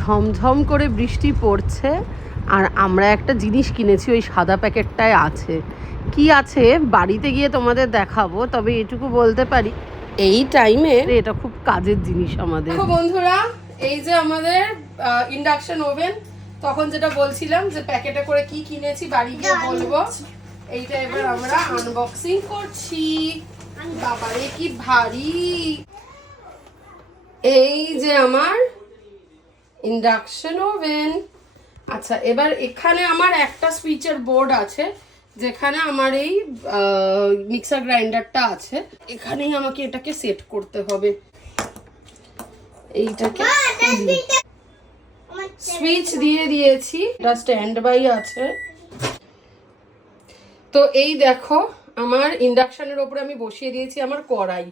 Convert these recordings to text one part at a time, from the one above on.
ঝমঝম করে বৃষ্টি পড়ছে আর আমরা একটা জিনিস কিনেছি, ওই সাদা প্যাকেটটায় আছে। কি আছে বাড়িতে গিয়ে তোমাদের দেখাবো, তবে এটুকু বলতে পারি এই টাইমে এটা খুব কাজের জিনিস আমাদের। বন্ধুরা, এই যে আমাদের ইন্ডাকশন ওভেন, তখন যেটা বলছিলাম যে প্যাকেটে করে কি কিনেছি বাড়ি গিয়ে বলবো, এইটা এবার আমরা আনবক্সিং করছি। বাবারে কি ভারী! এই যে আমার ইন্ডাকশন ওভেন। আচ্ছা, এবার এখানে আমার একটা সুইচের বোর্ড আছে, যেখানে আমার এই মিক্সার গ্রাইন্ডারটা আছে। এখানেই আমাকে এটাকে সেট করতে হবে। এইটাকে সুইচ দিয়ে দিয়েছি, এটা স্ট্যান্ড বাই আছে। তো এই দেখো, আমার ইন্ডাকশনের ওপরে আমি বসিয়ে দিয়েছি আমার কড়াই।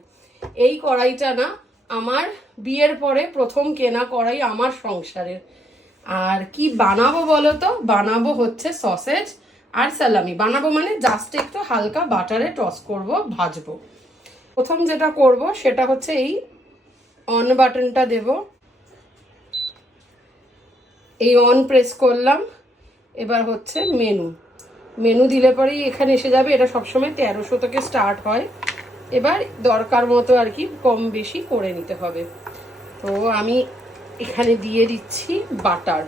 এই কড়াইটা না আমার বিয়ের পরে প্রথম কেনা কড়াই আমার সংসারের। আর কি বানাবো বলো তো? বানাবো হচ্ছে সসেজ আর সালামি বানাবো, মানে জাস্ট একটু হালকা বাটারে টস করব, ভাজবো। প্রথম যেটা করব সেটা হচ্ছে এই অন বাটনটা দেব। এই অন প্রেস করলাম। এবার হচ্ছে মেনু দিলে পরেই এখানে এসে যাবে। এটা সবসময় 1300 থেকে স্টার্ট হয়। এবার দরকার মতো আর কি কম বেশি করে নিতে হবে। তো আমি এখানে দিয়ে দিচ্ছি বাটার,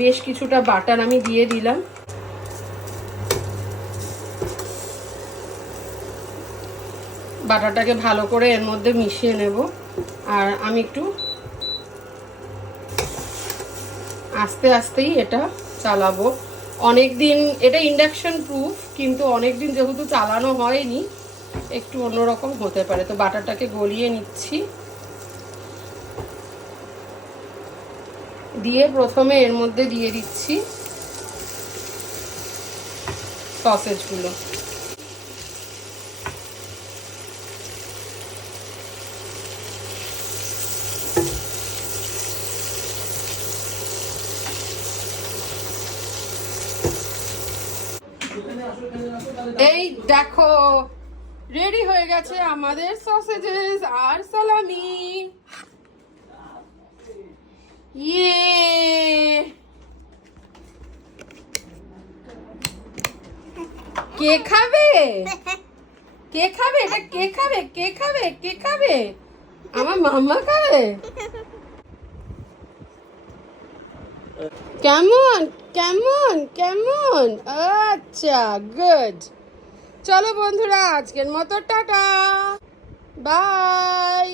বেশ কিছুটা বাটার আমি দিয়ে দিলাম। বাটারটাকে ভালো করে এর মধ্যে মিশিয়ে নেব। আর আমি একটু আস্তে আস্তেই এটা চালাবো। অনেক দিন এটা ইন্ডাকশন প্রুফ, কিন্তু অনেক দিন যেহেতু চালানো হয়নি, একটু অন্যরকম হতে পারে। তো বাটারটাকে গলিয়ে নিচ্ছি, দিয়ে প্রথমে এর মধ্যে দিয়ে দিচ্ছি সসেজগুলো। এই দেখো, রেডি হয়ে গেছে আমাদের সসেজেস আর সালামি। ইয়ে, কে খাবে? কে খাবে এটা? কে খাবে? কে খাবে? কে খাবে? আমার মাম্মা খাবে। কেমন কেমন কেমন? আচ্ছা, গুড। চলো বন্ধুরা, আজকের মতো টাটা, বাই।